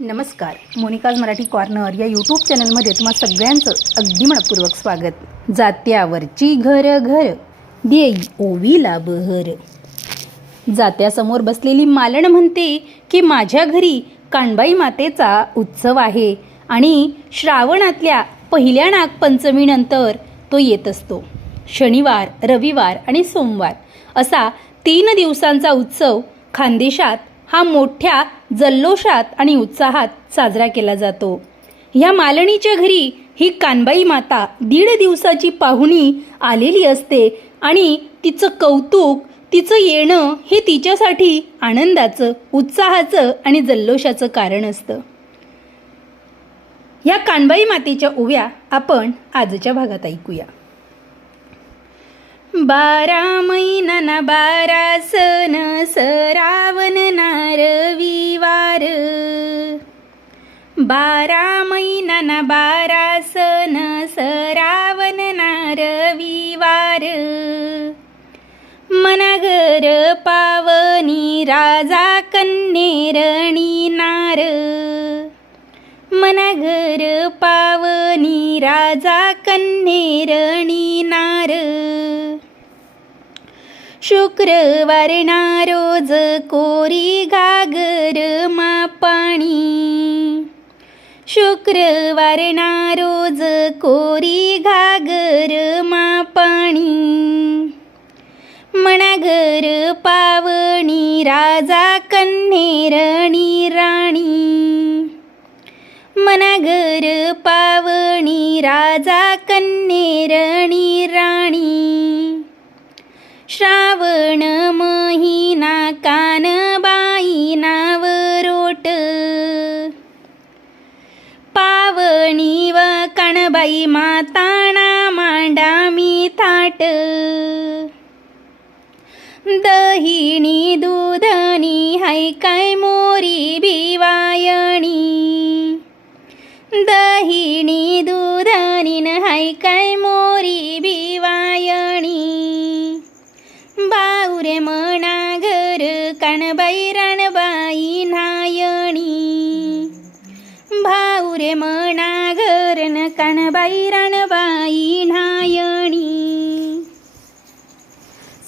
नमस्कार मोनिकाज मराठी कॉर्नर या यूट्यूब चॅनलमध्ये तुम्हा सगळ्यांचं अगदी मनपूर्वक स्वागत. जात्यावरची घर घर देई ओवीला बहर. जात्यासमोर बसलेली मालण म्हणते की माझ्या घरी कानबाई मातेचा उत्सव आहे आणि श्रावणातल्या पहिल्या नागपंचमीनंतर तो येत असतो. शनिवार रविवार आणि सोमवार असा तीन दिवसांचा उत्सव खानदेशात हा मोठ्या जल्लोषात आणि उत्साहात साजरा केला जातो. ह्या मालणीच्या घरी ही कानबाई माता दीड दिवसाची पाहुणी आलेली असते आणि तिचं कौतुक तिचं येणं हे तिच्यासाठी आनंदाचं उत्साहाचं आणि जल्लोषाचं कारण असतं. ह्या कानबाई मातेच्या ओव्या आपण आजच्या भागात ऐकूया. बारा महिना बारा सण सरावन नार बारा महिना बारा सण सरावन नार मनागर पावनी राजा कन्नेरणी नार. मनागर पावनी राजा कन्नेरणी नार. शुक्रवारना रोज कोरी घागर मा पाणी शुक्रवारना रोज कोरी घागर मा पाणी मणागर पावणी राजा कन्हेरणी राणी. मनागर पावणी राजा कन्हेरणी राणी. श्रावण महिना कानबाई नावरोट पावणी व कणबाई माताना मांडा मी थाट. दहिणी दूधनी हाय काय मोरी भिवायणी दहिणी दूधनीन हाय काय मोरी भिवा बाऊरे मणागर कणबाई रणबाई नायणी। भाऊरे मनागर न कणबाई नायणी।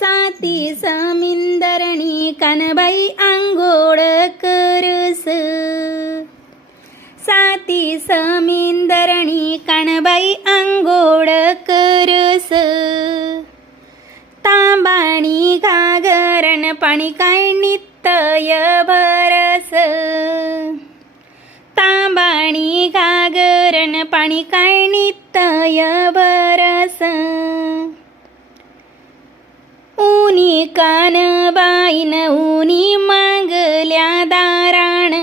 साती समिंदरणी कनबाई आंघोळ करस। साती समिंदरणी कणबाई आंघोळ करस। तांबाणी घा घागरण पाणी काय नित्तय भरस तांबाणी घागरण पाणी काय नित्तय भरस ऊनी कान बाईन उनी मागल्या दाराण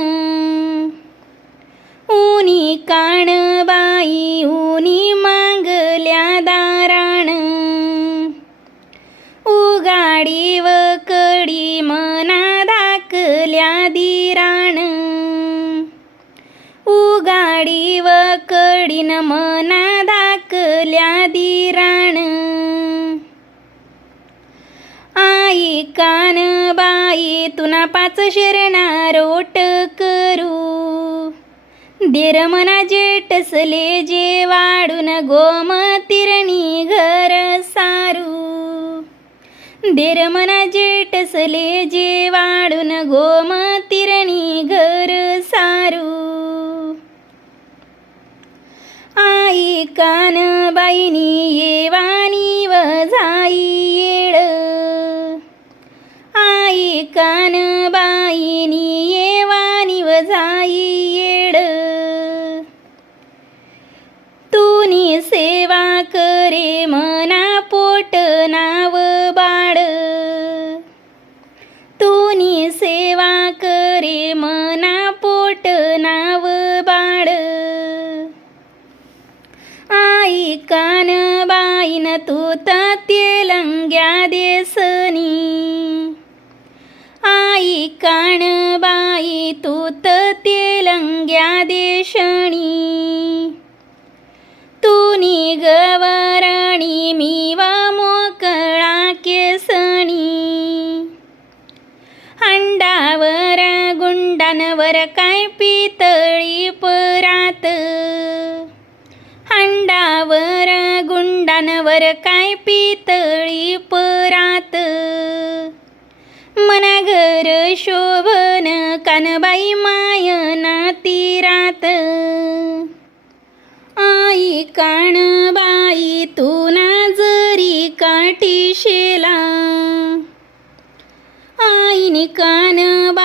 ऊनी कान बाई उनी उगाडी व कडीन मना धाकल्या दिराण. आई कान बाई तुना पाच शरणा रोट करू. देर मना जेटसले जे वाढून गोमतिरणी घर सारू. देर मना जेटसले जे वाढून गोम कान बाईनी येवानी व जाई येळ. आई कान बाईनी येवानी व जाई येळ. तुनी सेवा करे मना पोट कान बाईन तू तेलंग्या देसनी आई कान बाई तू तेलंग्या देशणी तुनी गवरणी मी वा मोकळा केसणी अंडावर गुंडांवर काय पितळी परात हांडावर गुंडांवर काय पितळी परात? मना घर शोभन कानबाई मायना रात. आई कानबाई तू ना जरी काठी शेला आईनी कानबाई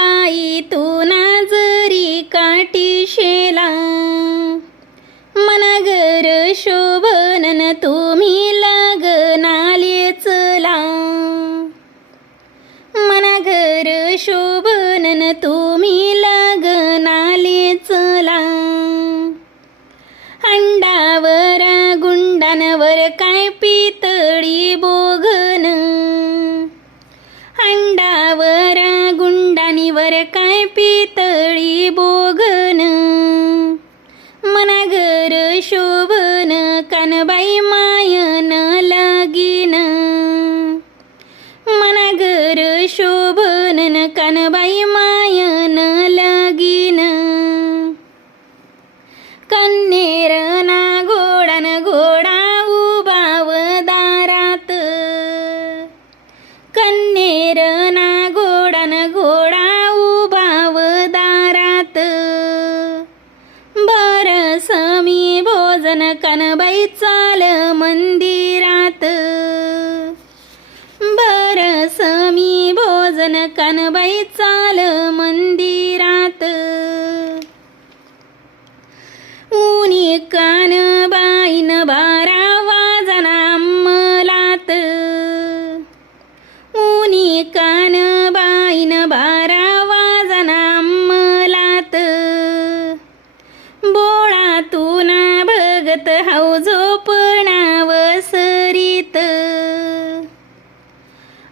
भगत हाऊ झोपणाव सरीत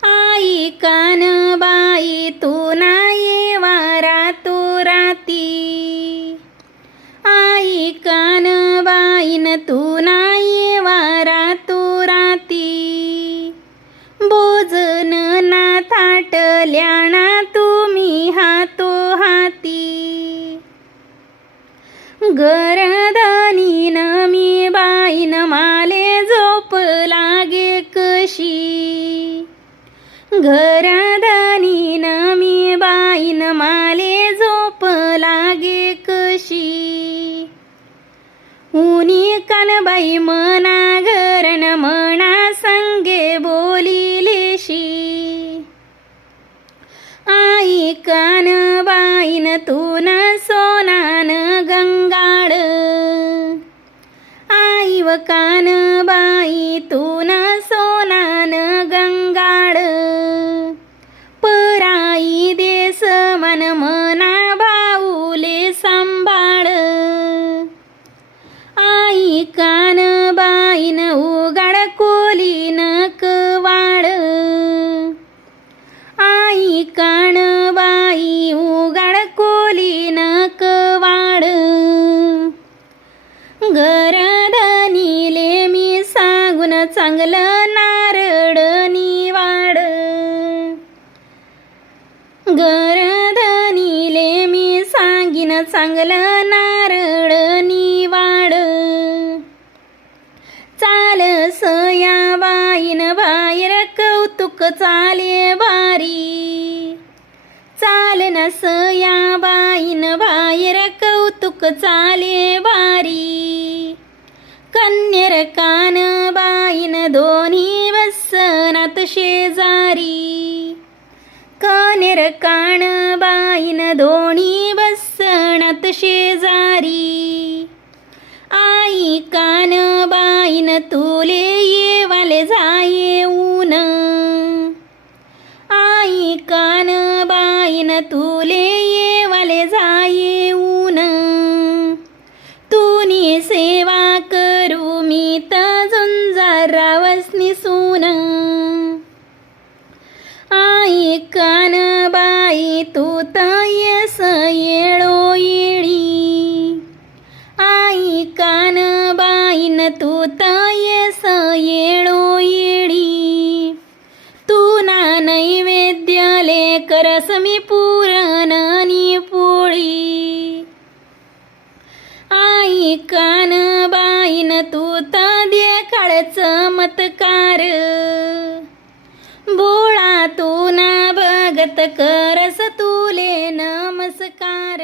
आई कान बाई तू नाही वारा तू राती. आई कान बाईन तू नाही वारा तू राती. बोजन ना थाटल्याना तुम्ही हातो हाती. ग घरदानीन मी बाईन माले झोप लागे कशी? उनी कानबाई मना घरन मना संगे बोलिलेशी आई कानबाईन न सो कानबाईन कोली नक वाळ आई कानबाई उगाड कोलीन कवाड घरधनीले मी सांगून चांगलं नारळ निवाड घरधनीले मी सांगीन चांगलं ना चाले बारी. चाल नस या बाईन बाहेर कौतुक चाले बारी. कन्यर कान बाईन दोन्ही बसनात शेजारी. कन्यर कान बाईन दोन्ही बसनात शेजारी. आई कान बाईन तुले येवाले जा मी पुरणानी पोळी. आई कान बाईन तू दे काळच मतकार. बोळा तू ना बघत करस तुले नमस्कार.